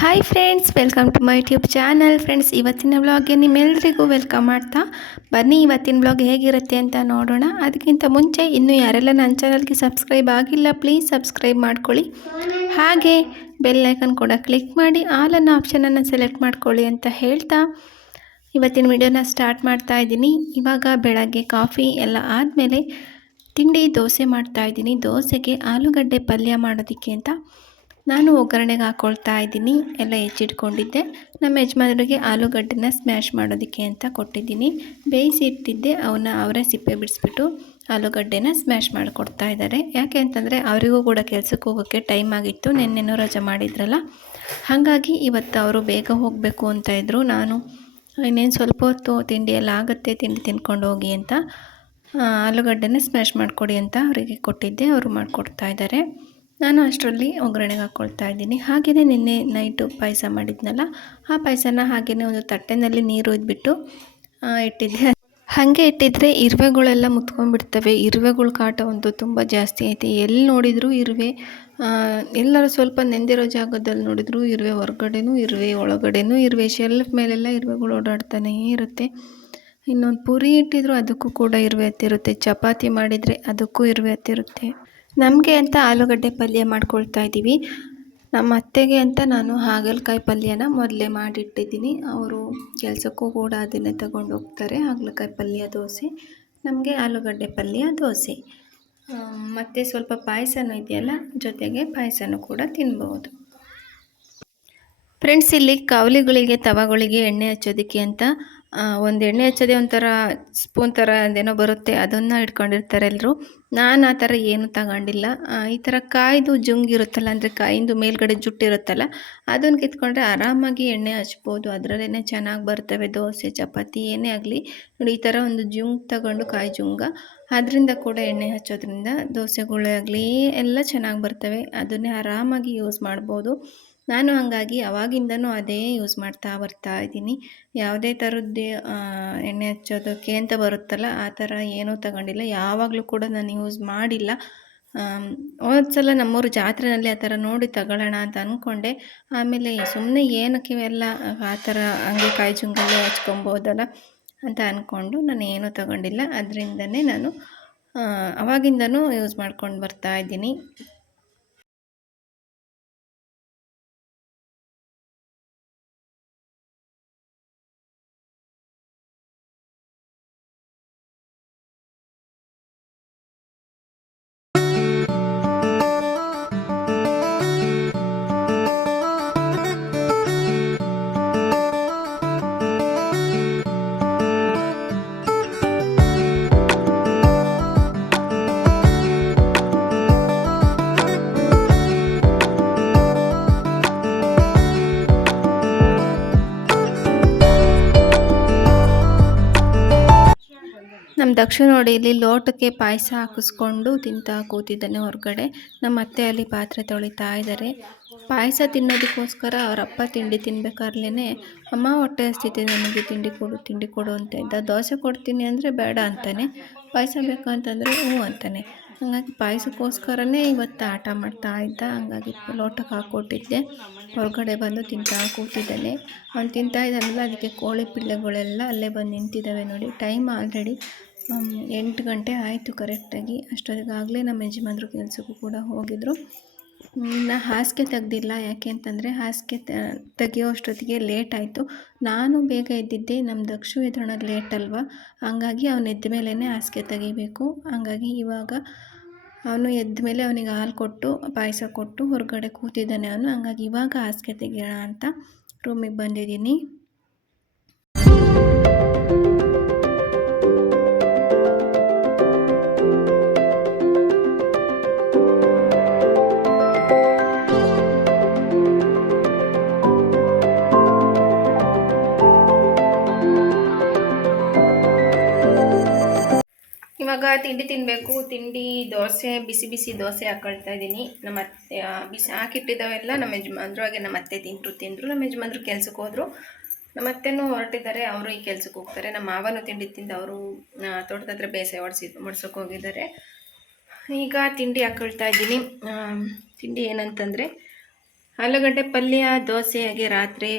Hi friends, welcome to my YouTube channel. Friends, ಇವತ್ತಿನ ವ್ಲಾಗ್ಗೆ ನಿಮ್ಮೆಲ್ಲರಿಗೂ ವೆಲ್ಕಮ್ ಮಾಡ್ತಾ ಬನ್ನಿ ಇವತ್ತಿನ ವ್ಲಾಗ್ ಹೇಗಿರುತ್ತೆ ಅಂತ ನೋಡೋಣ. ಅದಕ್ಕಿಂತ ಮುಂಚೆ ಇನ್ನೂ ಯಾರೆಲ್ಲ ನನ್ನ ಚಾನಲ್ಗೆ ಸಬ್ಸ್ಕ್ರೈಬ್ ಆಗಿಲ್ಲ ಪ್ಲೀಸ್ ಸಬ್ಸ್ಕ್ರೈಬ್ ಮಾಡ್ಕೊಳ್ಳಿ. ಹಾಗೆ ಬೆಲ್ ಐಕನ್ ಕೂಡ ಕ್ಲಿಕ್ ಮಾಡಿ ಆಲ್ ಅನ್ನೋ ಆಪ್ಷನನ್ನು ಸೆಲೆಕ್ಟ್ ಮಾಡ್ಕೊಳ್ಳಿ ಅಂತ ಹೇಳ್ತಾ ಇವತ್ತಿನ ವಿಡಿಯೋನ ಸ್ಟಾರ್ಟ್ ಮಾಡ್ತಾ ಇದ್ದೀನಿ. ಇವಾಗ ಬೆಳಗ್ಗೆ ಕಾಫಿ ಎಲ್ಲ ಆದಮೇಲೆ ತಿಂಡಿ ದೋಸೆ ಮಾಡ್ತಾಯಿದ್ದೀನಿ. ದೋಸೆಗೆ ಆಲೂಗಡ್ಡೆ ಪಲ್ಯ ಮಾಡೋದಕ್ಕೆ ಅಂತ ನಾನು ಒಗ್ಗರಣೆಗೆ ಹಾಕ್ಕೊಳ್ತಾ ಇದ್ದೀನಿ. ಎಲ್ಲ ಹೆಚ್ಚಿಟ್ಕೊಂಡಿದ್ದೆ. ನಮ್ಮ ಯಜಮಾನರಿಗೆ ಆಲೂಗಡ್ಡೆನ ಸ್ಮ್ಯಾಶ್ ಮಾಡೋದಕ್ಕೆ ಅಂತ ಕೊಟ್ಟಿದ್ದೀನಿ. ಬೇಯಿಸಿ ಇಟ್ಟಿದ್ದೆ, ಅವರೇ ಸಿಪ್ಪೆ ಬಿಡಿಸ್ಬಿಟ್ಟು ಆಲೂಗಡ್ಡೆನ ಸ್ಮ್ಯಾಶ್ ಮಾಡಿಕೊಡ್ತಾ ಇದ್ದಾರೆ. ಯಾಕೆ ಅಂತಂದರೆ ಅವರಿಗೂ ಕೂಡ ಕೆಲಸಕ್ಕೆ ಹೋಗೋಕ್ಕೆ ಟೈಮ್ ಆಗಿತ್ತು. ನೆನ್ನೆನೂ ರಜೆ ಮಾಡಿದ್ರಲ್ಲ, ಹಾಗಾಗಿ ಇವತ್ತು ಅವರು ಬೇಗ ಹೋಗಬೇಕು ಅಂತ ಇದ್ದರು. ನಾನು ಇನ್ನೇನು ಸ್ವಲ್ಪ ಹೊತ್ತು ತಿಂಡಿ ಎಲ್ಲ ಆಗುತ್ತೆ, ತಿಂಡಿ ತಿನ್ಕೊಂಡು ಹೋಗಿ ಅಂತ ಆಲೂಗಡ್ಡೆನ ಸ್ಮ್ಯಾಶ್ ಮಾಡಿಕೊಡಿ ಅಂತ ಅವರಿಗೆ ಕೊಟ್ಟಿದ್ದೆ. ಅವರು ಮಾಡಿಕೊಡ್ತಾ ಇದ್ದಾರೆ. ನಾನು ಅಷ್ಟರಲ್ಲಿ ಒಗ್ಗರಣೆಗೆ ಹಾಕ್ಕೊಳ್ತಾ ಇದ್ದೀನಿ. ಹಾಗೆಯೇ ನಿನ್ನೆ ನೈಟು ಪಾಯಸ ಮಾಡಿದ್ನಲ್ಲ, ಆ ಪಾಯಸನ ಹಾಗೆಯೇ ಒಂದು ತಟ್ಟೆನಲ್ಲಿ ನೀರು ಇದ್ಬಿಟ್ಟು ಇಟ್ಟಿದ್ದೆ. ಹಾಗೆ ಇಟ್ಟಿದ್ರೆ ಇರುವೆಗಳೆಲ್ಲ ಮುತ್ಕೊಂಡ್ಬಿಡ್ತವೆ. ಇರುವೆಗಳ ಕಾಟ ಒಂದು ತುಂಬ ಜಾಸ್ತಿ ಐತೆ. ಎಲ್ಲಿ ನೋಡಿದರೂ ಇರುವೆ. ಎಲ್ಲರೂ ಸ್ವಲ್ಪ ನೆಂದಿರೋ ಜಾಗದಲ್ಲಿ ನೋಡಿದ್ರು ಇರುವೆ, ಹೊರಗಡೆನೂ ಇರುವೆ, ಒಳಗಡೆನೂ ಇರುವೆ. ಶೆಲ್ಫ್ ಮೇಲೆಲ್ಲ ಇರುವೆಗಳು ಓಡಾಡ್ತಾನೇ ಇರುತ್ತೆ. ಇನ್ನೊಂದು ಪುರಿ ಇಟ್ಟಿದ್ರು ಅದಕ್ಕೂ ಕೂಡ ಇರುವೆ ಹತ್ತಿರುತ್ತೆ. ಚಪಾತಿ ಮಾಡಿದರೆ ಅದಕ್ಕೂ ಇರುವೆ ಹತ್ತಿರುತ್ತೆ. ನಮಗೆ ಅಂತ ಆಲೂಗಡ್ಡೆ ಪಲ್ಯ ಮಾಡ್ಕೊಳ್ತಾ ಇದ್ದೀವಿ. ನಮ್ಮ ಅತ್ತೆಗೆ ಅಂತ ನಾನು ಹಾಗಲಕಾಯಿ ಪಲ್ಯನ ಮೊದಲೇ ಮಾಡಿಟ್ಟಿದ್ದೀನಿ. ಅವರು ಕೆಲಸಕ್ಕೂ ಕೂಡ ಅದನ್ನೇ ತಗೊಂಡು ಹೋಗ್ತಾರೆ. ಹಾಗಲಕಾಯಿ ಪಲ್ಯ ದೋಸೆ, ನಮಗೆ ಆಲೂಗಡ್ಡೆ ಪಲ್ಯ ದೋಸೆ, ಮತ್ತು ಸ್ವಲ್ಪ ಪಾಯಸನೂ ಇದೆಯಲ್ಲ, ಜೊತೆಗೆ ಪಾಯಸನೂ ಕೂಡ ತಿನ್ಬೋದು. ಫ್ರೆಂಡ್ಸ್, ಇಲ್ಲಿ ಕಾವಲಿಗಳಿಗೆ ತವಗಳಿಗೆ ಎಣ್ಣೆ ಹಚ್ಚೋದಕ್ಕೆ ಅಂತ ಒಂದು ಎಣ್ಣೆ ಹಚ್ಚೋದೇ ಒಂಥರ ಸ್ಪೂನ್ ಥರ ಅದೇನೋ ಬರುತ್ತೆ, ಅದನ್ನು ಇಟ್ಕೊಂಡಿರ್ತಾರೆ ಎಲ್ಲರೂ. ನಾನು ಆ ಥರ ಏನೂ ತಗೊಂಡಿಲ್ಲ. ಈ ಥರ ಕಾಯ್ದು ಜುಂಗಿರುತ್ತಲ್ಲ, ಅಂದರೆ ಕಾಯಿಂದು ಮೇಲ್ಗಡೆ ಜುಟ್ಟಿರುತ್ತಲ್ಲ, ಅದನ್ನು ಕಿತ್ಕೊಂಡ್ರೆ ಆರಾಮಾಗಿ ಎಣ್ಣೆ ಹಚ್ಬೋದು. ಅದರಲ್ಲೇ ಚೆನ್ನಾಗಿ ಬರ್ತವೆ ದೋಸೆ, ಚಪಾತಿ, ಏನೇ ಆಗಲಿ. ನೋಡಿ, ಈ ಥರ ಒಂದು ಜುಂಗ್ ತಗೊಂಡು, ಕಾಯಿ ಜುಂಗ, ಅದರಿಂದ ಕೂಡ ಎಣ್ಣೆ ಹಚ್ಚೋದ್ರಿಂದ ದೋಸೆಗಳೇ ಆಗಲಿ ಎಲ್ಲ ಚೆನ್ನಾಗಿ ಬರ್ತವೆ. ಅದನ್ನೇ ಆರಾಮಾಗಿ ಯೂಸ್ ಮಾಡ್ಬೋದು. ನಾನು ಹಾಗಾಗಿ ಅವಾಗಿಂದನೂ ಅದೇ ಯೂಸ್ ಮಾಡ್ತಾ ಬರ್ತಾ ಇದ್ದೀನಿ. ಯಾವುದೇ ಥರದ್ದು ಎಣ್ಣೆ ಹಚ್ಚೋದಕ್ಕೆ ಅಂತ ಬರುತ್ತಲ್ಲ, ಆ ಥರ ಏನೂ ತಗೊಂಡಿಲ್ಲ. ಯಾವಾಗಲೂ ಕೂಡ ನಾನು ಯೂಸ್ ಮಾಡಿಲ್ಲ. ಒಂದು ಸಲ ನಮ್ಮೂರು ಜಾತ್ರೆಯಲ್ಲಿ ಆ ಥರ ನೋಡಿ ತಗೊಳ್ಳೋಣ ಅಂತ ಅಂದ್ಕೊಂಡೆ. ಆಮೇಲೆ ಸುಮ್ಮನೆ ಏನಕ್ಕೆ ಇವೆಲ್ಲ ಆ ಥರ ಹಂಗೆ ಕಾಯಿ ಜುಂಗಲ್ಲೇ ಹಚ್ಕೊಬೋದಲ್ಲ ಅಂತ ಅಂದ್ಕೊಂಡು ನಾನು ಏನೂ ತಗೊಂಡಿಲ್ಲ. ಅದರಿಂದನೇ ನಾನು ಅವಾಗಿಂದನೂ ಯೂಸ್ ಮಾಡ್ಕೊಂಡು ಬರ್ತಾ ಇದ್ದೀನಿ. ನಮ್ಮ ದಕ್ಷ ನೋಡಿ ಇಲ್ಲಿ ಲೋಟಕ್ಕೆ ಪಾಯಸ ಹಾಕಿಸ್ಕೊಂಡು ತಿಂತಾ ಕೂತಿದ್ದಾನೆ ಹೊರಗಡೆ. ನಮ್ಮ ಅತ್ತೆ ಅಲ್ಲಿ ಪಾತ್ರೆ ತೊಳಿತಾ ಇದ್ದಾರೆ. ಪಾಯಸ ತಿನ್ನೋದಕ್ಕೋಸ್ಕರ ಅವರಪ್ಪ ತಿಂಡಿ ತಿನ್ಬೇಕಾರ್ಲೇ, ಅಮ್ಮ ಹೊಟ್ಟೆ ಹಸ್ತಿದೆ ನನಗೆ ತಿಂಡಿ ಕೊಡು ಅಂತ ಇದ್ದ. ದೋಸೆ ಕೊಡ್ತೀನಿ ಅಂದರೆ ಬೇಡ ಅಂತಾನೆ, ಪಾಯಸ ಬೇಕು ಅಂತಂದರೆ ಹ್ಞೂ ಅಂತಾನೆ. ಹಾಗಾಗಿ ಪಾಯಸಕ್ಕೋಸ್ಕರನೇ ಇವತ್ತು ಆಟ ಮಾಡ್ತಾ ಇದ್ದ. ಹಾಗಾಗಿ ಲೋಟಕ್ಕೆ ಹಾಕ್ಕೊಟ್ಟಿದ್ದೆ. ಹೊರಗಡೆ ಬಂದು ತಿಂತಾ ಕೂತಿದ್ದಾನೆ. ಅವ್ನು ತಿಂತಾ ಇದ್ದಾನಲ್ಲ, ಅದಕ್ಕೆ ಕೋಳಿ ಪಿಳ್ಳೆಗಳೆಲ್ಲ ಅಲ್ಲೇ ಬಂದು ನಿಂತಿದ್ದಾವೆ ನೋಡಿ. ಟೈಮ್ ಆಲ್ರೆಡಿ 8 ಗಂಟೆ ಆಯಿತು ಕರೆಕ್ಟಾಗಿ. ಅಷ್ಟೊತ್ತಿಗಾಗಲೇ ನಮ್ಮ ಯಜಮಾನ್ರು ಕೆಲಸಕ್ಕೂ ಕೂಡ ಹೋಗಿದ್ರು. ಇನ್ನು ಹಾಸಿಗೆ ತೆಗ್ದಿಲ್ಲ. ಯಾಕೆ ಅಂತಂದರೆ ಹಾಸಿಗೆ ತೆಗಿಯೋ ಅಷ್ಟೊತ್ತಿಗೆ ಲೇಟ್ ಆಯಿತು. ನಾನು ಬೇಗ ಎದ್ದಿದ್ದೆ, ನಮ್ಮ ದಕ್ಷು ಎದ್ದೋಣದು ಲೇಟ್ ಅಲ್ವಾ, ಹಾಗಾಗಿ ಅವನು ಎದ್ದ ಮೇಲೇ ಹಾಸಿಗೆ ತೆಗಿಬೇಕು. ಹಾಗಾಗಿ ಇವಾಗ ಅವನು ಎದ್ದ ಮೇಲೆ ಅವನಿಗೆ ಹಾಲು ಕೊಟ್ಟು ಪಾಯಸ ಕೊಟ್ಟು ಹೊರಗಡೆ ಕೂತಿದ್ದಾನೆ ಅವನು. ಹಾಗಾಗಿ ಇವಾಗ ಹಾಸಿಗೆ ತೆಗಿಯೋಣ ಅಂತ ರೂಮಿಗೆ ಬಂದಿದ್ದೀನಿ. ಇವಾಗ ತಿಂಡಿ ತಿನ್ನಬೇಕು. ತಿಂಡಿ ದೋಸೆ, ಬಿಸಿ ಬಿಸಿ ದೋಸೆ ಹಾಕೊಳ್ತಾ ಇದ್ದೀನಿ. ನಮ್ಮ ಅತ್ತೆ ಬಿಸಿ ಹಾಕಿಟ್ಟಿದ್ದಾವೆಲ್ಲ ನಮ್ಮ ಯಜಮಾನ್ರು, ಹಾಗೆ ನಮ್ಮ ಅತ್ತೆ ತಿಂದರು. ನಮ್ಮ ಯಜಮಾನ್ರು ಕೆಲ್ಸಕ್ಕೆ ಹೋದರು. ನಮ್ಮ ಅತ್ತೆನೂ ಹೊರಟಿದ್ದಾರೆ, ಅವರು ಈ ಕೆಲ್ಸಕ್ಕೆ ಹೋಗ್ತಾರೆ. ನಮ್ಮ ಮಾವನು ತಿಂಡಿ ತಿಂದು ಅವರು ತೋಟದ ಹತ್ರ ಬೇಸಾಯ ಮಾಡ್ಸೋಕೆ ಹೋಗಿದ್ದಾರೆ. ಈಗ ತಿಂಡಿ ಹಾಕೊಳ್ತಾ ಇದ್ದೀನಿ. ತಿಂಡಿ ಏನಂತಂದರೆ ಆಲೂಗಡ್ಡೆ ಪಲ್ಯ, ದೋಸೆ, ಹಾಗೆ ರಾತ್ರಿ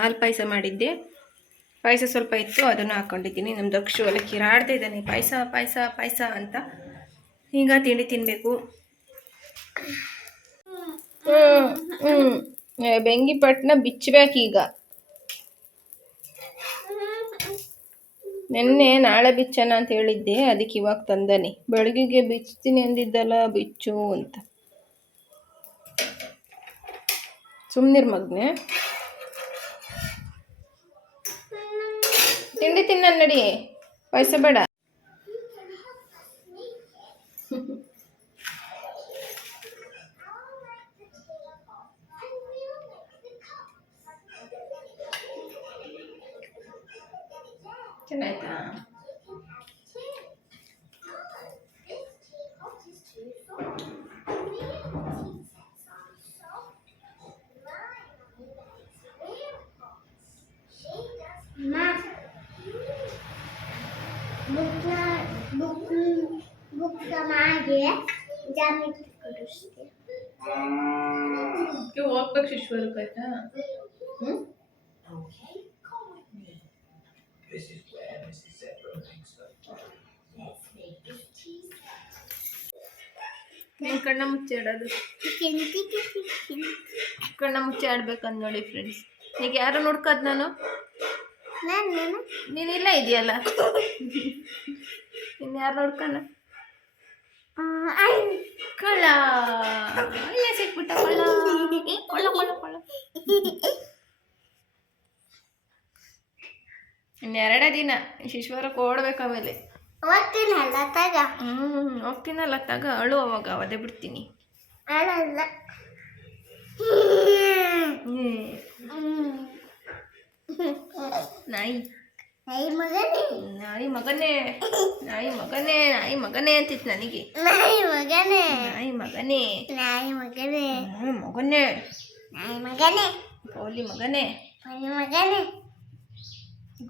ಹಾಲು ಪಾಯಸ ಮಾಡಿದ್ದೆ. ಪಾಯಸ ಸ್ವಲ್ಪ ಇತ್ತು, ಅದನ್ನು ಹಾಕ್ಕೊಂಡಿದ್ದೀನಿ. ನಮ್ಮ ದಕ್ಷು ಅಲ್ಲಿ ಕಿರಾಡ್ತಾ ಇದ್ದಾನೆ, ಪಾಯಸ ಪಾಯಸ ಪಾಯಸ ಅಂತ. ಈಗ ತಿಂಡಿ ತಿನ್ನಬೇಕು. ಬೆಂಗಿಪಟ್ಟಣ ಬಿಚ್ಚಬೇಕೀಗ. ನಿನ್ನೆ ನಾಳೆ ಬಿಚ್ಚೋಣ ಅಂತ ಹೇಳಿದ್ದೆ, ಅದಕ್ಕೆ ಇವಾಗ ತಂದಾನೆ. ಬೆಳಗ್ಗೆಗೆ ಬಿಚ್ತೀನಿ ಅಂದಿದ್ದಲ್ಲ, ಬಿಚ್ಚು ಅಂತ. ಸುಮ್ಮನಿರ್ ಮಗ್ನೆ, ತಿಂಡಿ ತಿನ್ನ ನಡಿ, ಪಾಯಸ ಬೇಡ. ಚೆನ್ನಾಯ್ತಾ? ಹೋಗ್ಬೇಕು ಶಿಶ್ವರಕ್ಕೆ, ಆಯ್ತಾ? ನೀನು ಕಣ್ಣ ಮುಚ್ಚಿ ಆಡೋದು, ಕಣ್ಣ ಮುಚ್ಚಿ ಆಡ್ಬೇಕಂದ್ ನೋಡಿ ಫ್ರೆಂಡ್ಸ್. ಈಗ ಯಾರು ನೋಡ್ಕೋದ್? ನಾನು ನೀನಿಲ್ಲ ಇದೆಯಲ್ಲ, ಇನ್ಯಾರು ನೋಡ್ಕೊಂಡ? ಕಳ್ಳ ಅಲ್ಲೇ ಸಿಕ್ಬಿಟ್ಟ, ಕಳ್ಳ ಕೊಳ್ಳ ಕೊಳ್ಳ ಕೊಳ್ಳ. ಇನ್ನೆರಡೇ ದಿನ ಶಿಶ್ವರಕ್ಕೆ ಓಡ್ಬೇಕು. ಆಮೇಲೆ ಹೋಗ್ತೀನಲ್ಲ ತಗ, ಅಳು. ಅವಾಗ ಅವದೇ ಬಿಡ್ತೀನಿ. ನಾಯಿ ನಾಯಿ ಮಗನೇ, ನಾಯಿ ಮಗನೇ, ನಾಯಿ ಮಗನೇ, ನಾಯಿ ಮಗನೇ ಅಂತಿತ್ತು ನನಗೆ. ನಾಯಿ ಮಗನೇ, ನಾಯಿ ಮಗನೇ, ನಾಯಿ ಮಗನೇ, ನಾಯಿ ಮಗನೇ, ನಾಯಿ ಮಗನೇ, ಪೋಲಿ ಮಗನೇ, ಪೋಲಿ ಮಗನೇ,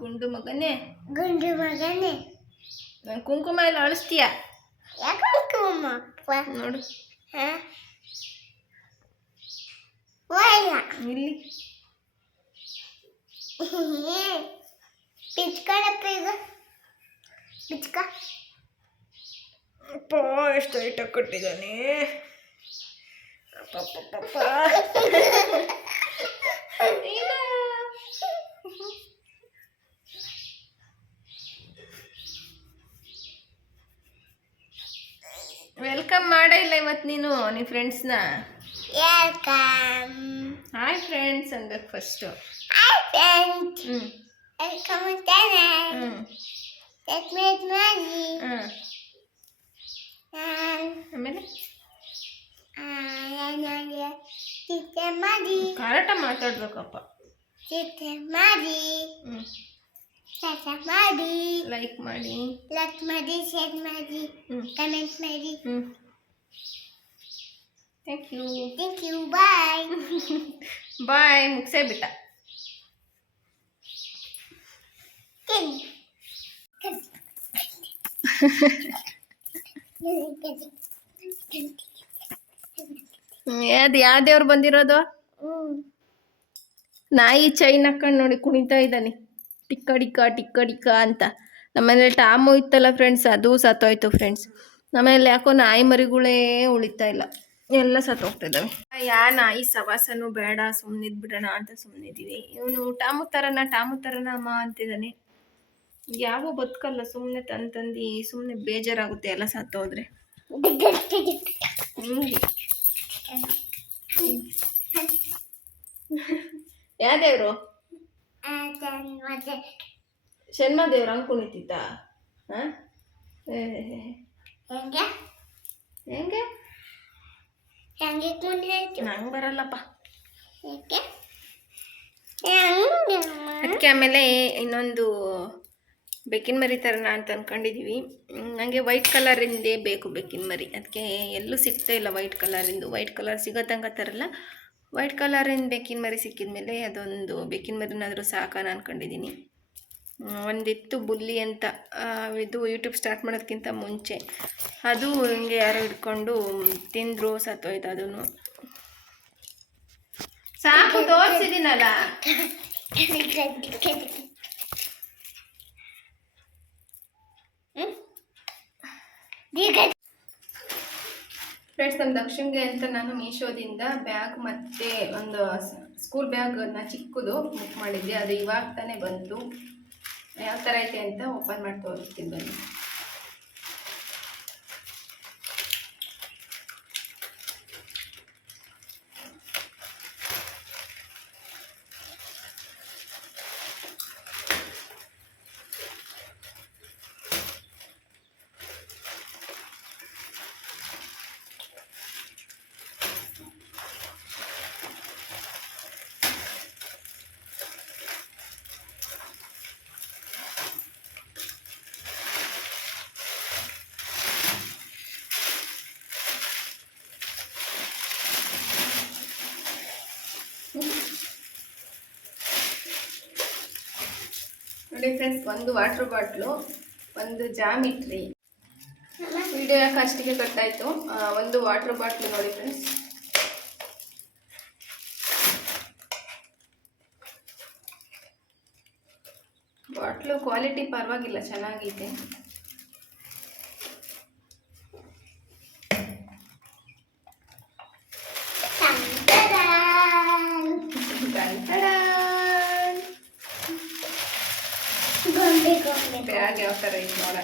ಗುಂಡು ಮಗನೇ, ಗುಂಡು ಮಗನೇ. ನಾನು ಕುಂಕುಮ ಎಲ್ಲ ಅಳಿಸ್ತೀಯ? ಯಾಕೆ ಕುಂಕುಮ ನೋಡು, ಇಲ್ಲಿ ಬಿಚ್ಕೊಳಪ್ಪ, ಈಗ ಬಿಚ್ಕ. ಅಪ್ಪ ಎಷ್ಟು ಐಟಾಗಿ ಕೊಟ್ಟಿದ್ದಾನೆ. ಅಪ್ಪ ವೆಲ್ಕಮ್ ಮಾಡೇ ಇಲ್ಲ ಇವತ್ತು ನೀನು ನಿಮ್ಮ ಫ್ರೆಂಡ್ಸ್ನ. ಹಾಯ್ ಫ್ರೆಂಡ್ಸ್ ಅನ್ಬೇಕು first. Hi friends. Welcome channel. ಆಮೇಲೆ ಕರೆಕ್ಟ ಮಾತಾಡ್ಬೇಕಪ್ಪ. ಮಾಡಿ, ಲೈಕ್ ಮಾಡಿ, ಶೇರ್ ಮಾಡಿ, ಕಮೆಂಟ್ ಮಾಡಿ. ಥ್ಯಾಂಕ್ ಯು, ಬಾಯ್. ಬಾಯ್ ಮುಗಿಸೇ ಬಿಟ್ಟ. ಅದು ಯಾವ ದೇವ್ರು ಬಂದಿರೋದು? ನಾಯಿ ಚೈನ್ ಹಾಕೊಂಡು ನೋಡಿ ಕುಣಿತಾ ಇದ್ದಾನೆ, ಟಿಕ್ಕ ಡಿಕ್ಕ ಟಿಕ್ಕ ಡಿಕ್ಕ ಅಂತ. ನಮ್ಮನೇಲಿ ಟಾಮು ಇತ್ತಲ್ಲ ಫ್ರೆಂಡ್ಸ್, ಅದು ಸತ್ತೋಯ್ತು ಫ್ರೆಂಡ್ಸ್. ನಮ್ಮನೇಲಿ ಯಾಕೋ ನಾಯಿ ಮರಿಗಳೇ ಉಳಿತಾ ಇಲ್ಲ, ಎಲ್ಲ ಸತ್ತೋಗ್ತಿದ್ದಾವೆ. ನಾಯಿ ಸವಾಸನೂ ಬೇಡ, ಸುಮ್ಮನಿದ್ಬಿಡೋಣ ಅಂತ ಸುಮ್ಮನಿದ್ದೀವಿ. ಇವನು ಟಾಮು ಥರನ ಅಮ್ಮ ಅಂತಿದ್ದಾನೆ. ಯಾವ ಬದುಕಲ್ಲ, ಸುಮ್ಮನೆ ತಂದು ಸುಮ್ಮನೆ ಬೇಜಾರಾಗುತ್ತೆ ಎಲ್ಲ ಸತ್ತೋದ್ರೆ. ಯಾವ ದೇವರು? ಶನ್ಮ ದೇವ್ರು ಹಂಗೆ ಕುಣಿತಿದ್ದ? ಹೆಂಗೆ ನಂಗೆ ಬರಲ್ಲಪ್ಪ ಅದಕ್ಕೆ. ಆಮೇಲೆ ಇನ್ನೊಂದು ಬೆಕ್ಕಿನ ಮರಿ ತರೋಣ ಅಂತ ಅಂದ್ಕೊಂಡಿದ್ದೀವಿ. ನನಗೆ ವೈಟ್ ಕಲರಿಂದೇ ಬೇಕು ಬೆಕ್ಕಿನ ಮರಿ. ಅದಕ್ಕೆ ಎಲ್ಲೂ ಸಿಗ್ತಾ ಇಲ್ಲ ವೈಟ್ ಕಲರಿಂದು. ವೈಟ್ ಕಲರ್ ಸಿಗೋ ತನಕ ತರಲ್ಲ. ವೈಟ್ ಕಲರಿಂದ ಬೆಕ್ಕಿನ ಮರಿ ಸಿಕ್ಕಿದ ಮೇಲೆ ಅದೊಂದು ಬೆಕ್ಕಿನ ಮರಿನಾದರೂ ಸಾಕೋಣ ಅಂದ್ಕೊಂಡಿದ್ದೀನಿ. ಒಂದಿತ್ತು ಬುಲ್ಲಿ ಅಂತ, ಇದು ಯೂಟ್ಯೂಬ್ ಸ್ಟಾರ್ಟ್ ಮಾಡೋದಕ್ಕಿಂತ ಮುಂಚೆ. ಅದು ಹಿಂಗೆ ಯಾರೋ ಹಿಡ್ಕೊಂಡು ತಿಂದರು, ಸತ್ತೋಯ್ತು. ಅದೂ ಸಾಕು ತೋರಿಸಿದ್ದೀನಲ್ಲ. ಫ್ರೆಂಡ್ಸ್, ನಮ್ಮ ದಕ್ಷಿಣ್ಗೆ ಅಂತ ನಾನು ಮೀಶೋದಿಂದ ಬ್ಯಾಗ್ ಮತ್ತು ಒಂದು ಸ್ಕೂಲ್ ಬ್ಯಾಗನ್ನು ಚಿಕ್ಕದು ಬುಕ್ ಮಾಡಿದ್ದೆ. ಅದು ಇವಾಗ ತಾನೇ ಬಂತು. ಯಾವ ಥರ ಐತೆ ಅಂತ ಓಪನ್ ಮಾಡಿ ತೋರಿಸ್ತೀನಿ ಬನ್ನಿ. ನೋಡಿ ಫ್ರೆಂಡ್ಸ್, ಒಂದು ವಾಟರ್ ಬಾಟ್ಲು, ಒಂದು ಜಾಮಿಟ್ರಿ. ವಿಡಿಯೋ ಯಾಕೆ ಅಷ್ಟಿಗೆ ಕಟ್ಟಾಯಿತು. ಒಂದು ವಾಟರ್ ಬಾಟ್ಲು ನೋಡಿ ಫ್ರೆಂಡ್ಸ್. ಬಾಟ್ಲು ಕ್ವಾಲಿಟಿ ಪರವಾಗಿಲ್ಲ, ಚೆನ್ನಾಗಿದೆ. ಬ್ಯಾಗ್ ಯಾವ ಥರ ಇದೆ ನೋಡೋಣ.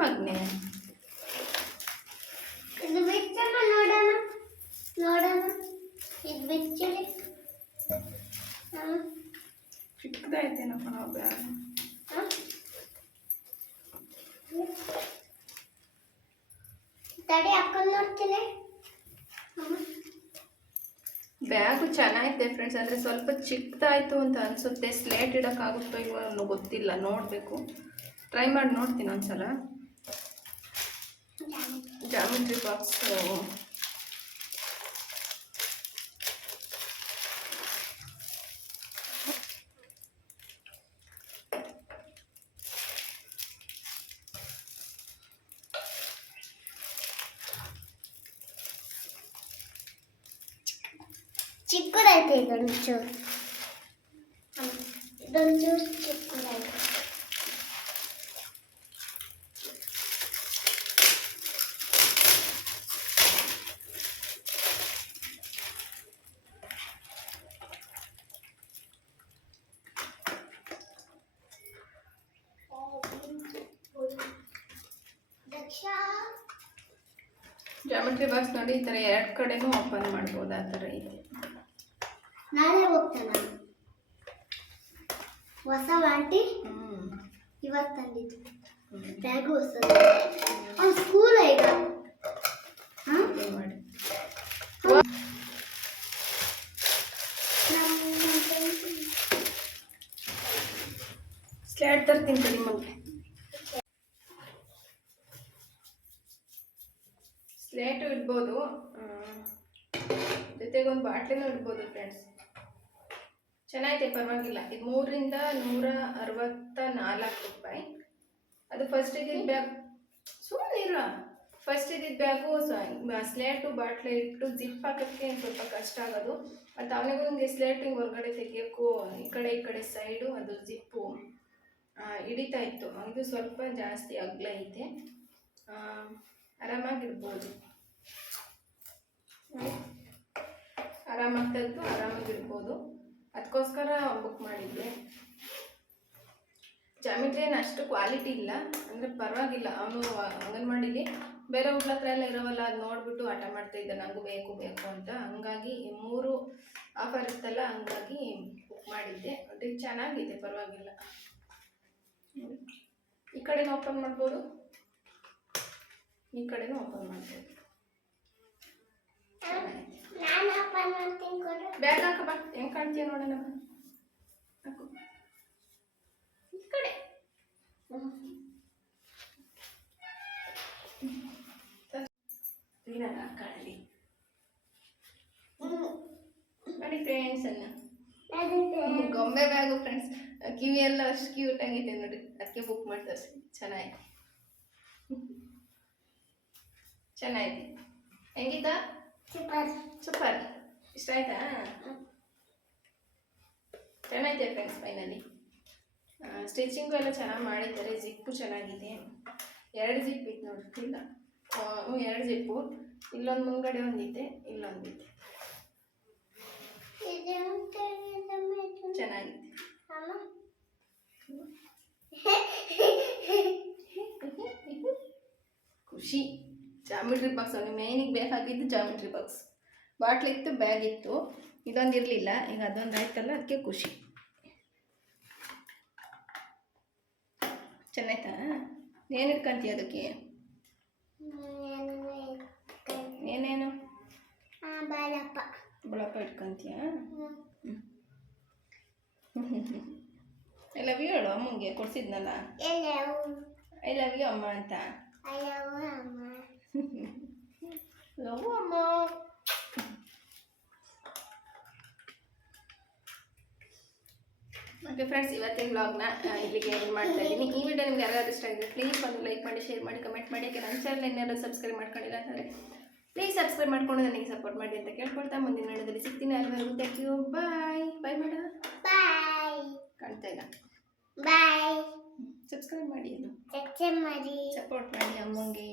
ಮಗ್ನೆ ಇದು ಬಿಚ್ಚಮ್ಮ, ನೋಡೋಣ ನೋಡೋಣ. ಇದು ಬಿಚ್ಚಲಿ ಚಿಕ್ಕದೈತೇನಪ್ಪ ನಾವು ಬ್ಯಾಗ್. ತಡಿ ಹಾಕೊಂಡು ನೋಡ್ತೀನಿ. ಬ್ಯಾಗು ಚೆನ್ನಾಗಿದೆ ಫ್ರೆಂಡ್ಸ್, ಅಂದರೆ ಸ್ವಲ್ಪ ಚಿಕ್ಕದಾಯಿತು ಅಂತ ಅನಿಸುತ್ತೆ. ಸ್ಲೇಟ್ ಇಡೋಕ್ಕಾಗುತ್ತೋ ಇಲ್ವೋ ಅನ್ನೋ ಗೊತ್ತಿಲ್ಲ, ನೋಡಬೇಕು. ಟ್ರೈ ಮಾಡಿ ನೋಡ್ತೀನಿ ಒಂದ್ಸಲ. ಜಾಮಿಟ್ರಿ ಬಾಕ್ಸು ಚಿಕ್ಕದೈತೆ. ಇದೊಂಚೂರು ಚಿಕ್ಕದೈತೆ. ಜಾಮಿಟ್ರಿ ಬಾಕ್ಸ್ ನೋಡಿ, ಈ ಥರ ಎರಡು ಕಡೆನೂ ಓಪನ್ ಮಾಡ್ಬೋದು. ಆ ಥರ ಇದೆ. ನಾಳೆ ಹೋಗ್ತಾನ ಹೊಸ ಆಂಟಿ ಇವತ್ತು ತಂದಿದ್ದು ಬ್ಯಾಗು ಹೊಸದು. ಅವ್ನು ಸ್ಕೂಲ್ ಈಗ ಮಾಡಿ ಸ್ಲ್ಯಾಟ್ ತರ್ತೀನಿ ಕಡಿ ಮಗ್ಗೆ. ಸ್ಲೇಟು ಇಡ್ಬೋದು, ಜೊತೆಗೆ ಒಂದು ಬಾಟ್ಲಿನೂ ಇಡ್ಬೋದು ಫ್ರೆಂಡ್ಸ್. ಚೆನ್ನಾಗಿದೆ, ಪರವಾಗಿಲ್ಲ. ಇದು 3ರಿಂದ 164 ರೂಪಾಯಿ. ಅದು ಫಸ್ಟ್ ಇದ್ದಿದ್ದು ಬ್ಯಾಗ್ ಸುಮ್ಮನಿಲ್ಲ. ಫಸ್ಟ್ ಇದ್ದಿದ್ದು ಬ್ಯಾಗು ಸ್ಲೇಟು ಬಾಟ್ಲೆ ಇಟ್ಟು ಜಿಪ್ ಹಾಕೋಕ್ಕೆ ಸ್ವಲ್ಪ ಕಷ್ಟ ಆಗೋದು. ಮತ್ತು ಅವನಿಗೂ ಹಿಂಗೆ ಸ್ಲೇಟ್ ಹಿಂಗೆ ಹೊರಗಡೆ ತೆಗಿಯೋಕ್ಕೂ ಈ ಕಡೆ ಸೈಡು ಅದು ಜಿಪ್ಪು ಹಿಡಿತಾ ಇತ್ತು. ಇದು ಸ್ವಲ್ಪ ಜಾಸ್ತಿ ಅಗಲ ಐತೆ, ಆರಾಮಾಗಿರ್ಬೋದು. ಆರಾಮಾಗಿ ತೆಗೆದು ಆರಾಮಾಗಿರ್ಬೋದು. ಅದಕ್ಕೋಸ್ಕರ ಬುಕ್ ಮಾಡಿದ್ದೆ. ಜಾಮಿಟ್ರಿ ಏನು ಅಷ್ಟು ಕ್ವಾಲಿಟಿ ಇಲ್ಲ, ಅಂದರೆ ಪರವಾಗಿಲ್ಲ. ಅವನು ಅಂಗನವಾಡಿಲಿ ಬೇರೆ ಹುಡ್ಲ ಹತ್ರ ಎಲ್ಲ ಇರೋವಲ್ಲ, ಅದು ನೋಡಿಬಿಟ್ಟು ಆಟ ಮಾಡ್ತಾಯಿದ್ದ, ನನಗೂ ಬೇಕು ಬೇಕು ಅಂತ. ಹಂಗಾಗಿ 3 ಆಫರ್ ಇತ್ತಲ್ಲ, ಹಂಗಾಗಿ ಬುಕ್ ಮಾಡಿದ್ದೆ. ಅದು ಚೆನ್ನಾಗಿದೆ, ಪರವಾಗಿಲ್ಲ. ಈ ಕಡೆನೂ ಓಪನ್ ಮಾಡ್ಬೋದು, ಈ ಕಡೆನೂ ಓಪನ್ ಮಾಡ್ಬೋದು. ಬ್ಯಾಗ್ ಹಾಕಪ್ಪ, ಹೆಂಗೆ ಕಾಣ್ತೀಯ ನೋಡೋಣ. ಹಾಕು ಈ ಕಡೆ. ಕ್ಲೀನಾಗಿ ಹಾಕೊಳ್ಳಿ ನೋಡಿ ಫ್ರೆಂಡ್ಸ್ ಅನ್ನ ಗೊಂಬೆ ಬ್ಯಾಗು ಫ್ರೆಂಡ್ಸ್, ಕಿವಿ ಎಲ್ಲ ಅಷ್ಟು ಕ್ಯೂಟ್ ಆಗೈತೆ ನೋಡಿ, ಅದಕ್ಕೆ ಬುಕ್ ಮಾಡಿ ತೋರಿಸಿ. ಚೆನ್ನಾಗಿದೆ ಚೆನ್ನಾಗಿದೆ. ಹೆಂಗಿತ್ತಾ? Super super. ಇಷ್ಟ ಆಯ್ತಾ? ಚೆನ್ನಾಗಿದೆ ಫ್ರೆಂಡ್ಸ್. ಫೈನಲಿ ಸ್ಟಿಚಿಂಗು ಎಲ್ಲ ಚೆನ್ನಾಗಿ ಮಾಡಿದ್ದಾರೆ. ಜಿಪ್ಪು ಚೆನ್ನಾಗಿದೆ. 2 ಜಿಪ್ ಇತ್ತು ನೋಡಿ, ಇಲ್ಲ 2 ಜಿಪ್ಪು. ಇಲ್ಲೊಂದು ಮುಂಗಡೆ ಒಂದಿದೆ, ಇಲ್ಲೊಂದಿದೆ. ಚೆನ್ನಾಗಿದೆ. ಖುಷಿ. ಜಾಮಿಟ್ರಿ ಬಾಕ್ಸ್ ಅವನಿಗೆ ಮೇನಿಗೆ ಬೇಕಾಗಿದ್ದು ಜಾಮಿಟ್ರಿ ಬಾಕ್ಸ್. ಬಾಟ್ಲಿತ್ತು, ಬ್ಯಾಗ್ ಇತ್ತು, ಇದೊಂದು ಇರಲಿಲ್ಲ. ಈಗ ಅದೊಂದು ಆಯ್ತಲ್ಲ, ಅದಕ್ಕೆ ಖುಷಿ. ಚೆನ್ನಾಯ್ತಾ? ಏನು ಇಟ್ಕೊಂತೀಯ ಅದಕ್ಕೆ? ಏನೇನು? ಬಳಪ ಇಟ್ಕೊಂತೀಯ? ಐ ಲವ್ ಯು ಹೇಳು ಅಮ್ಮಂಗೆ, ಕೊಡ್ಸಿದ್ನಲ್ಲ ಐ ಲವ್ ಯು ಅಮ್ಮ ಅಂತ. ಲವ್ ಅಮ್ಮ. ಓಕೆ ಫ್ರೆಂಡ್ಸ್, ಇವತ್ತಿನ ವ್ಲಾಗ್ನ ಇಲ್ಲಿಗೆ ಏನು ಮಾಡ್ತಾ ಇದ್ದೀನಿ. ಈ ವಿಡಿಯೋ ನಿಮ್ಗೆ ಯಾರಾದ್ರೂ ಇಷ್ಟ ಆಗಿದ್ರೆ ಪ್ಲೀಸ್ ಒಂದು ಲೈಕ್ ಮಾಡಿ, ಶೇರ್ ಮಾಡಿ, ಕಮೆಂಟ್ ಮಾಡಿ. ಯಾಕೆ ನನ್ನ ಚಾನಲ್ ಏನಾದ್ರು ಸಬ್ಸ್ಕ್ರೈಬ್ ಮಾಡ್ಕೊಂಡಿಲ್ಲ ಅಂತಂದರೆ ಪ್ಲೀಸ್ ಸಬ್ಸ್ಕ್ರೈಬ್ ಮಾಡ್ಕೊಂಡು ನನಗೆ ಸಪೋರ್ಟ್ ಮಾಡಿ ಅಂತ ಕೇಳ್ಕೊಳ್ತಾ ಮುಂದಿನ ವಿಡಿಯೋದಲ್ಲಿ ಸಿಗ್ತೀನಿ. ಅಲ್ಲಿವರೆಗೂ ಥ್ಯಾಂಕ್ ಯು. ಬಾಯ್ ಬಾಯ್ ಮಾಡ. ಬಾಯ್ ಕಾಣ್ತಾ ಇಲ್ಲ. ಬಾಯ್. ಸಬ್ಸ್ಕ್ರೈಬ್ ಮಾಡಿ, ಅದು ಸಪೋರ್ಟ್ ಮಾಡಿ ಅಮ್ಮಂಗೆ.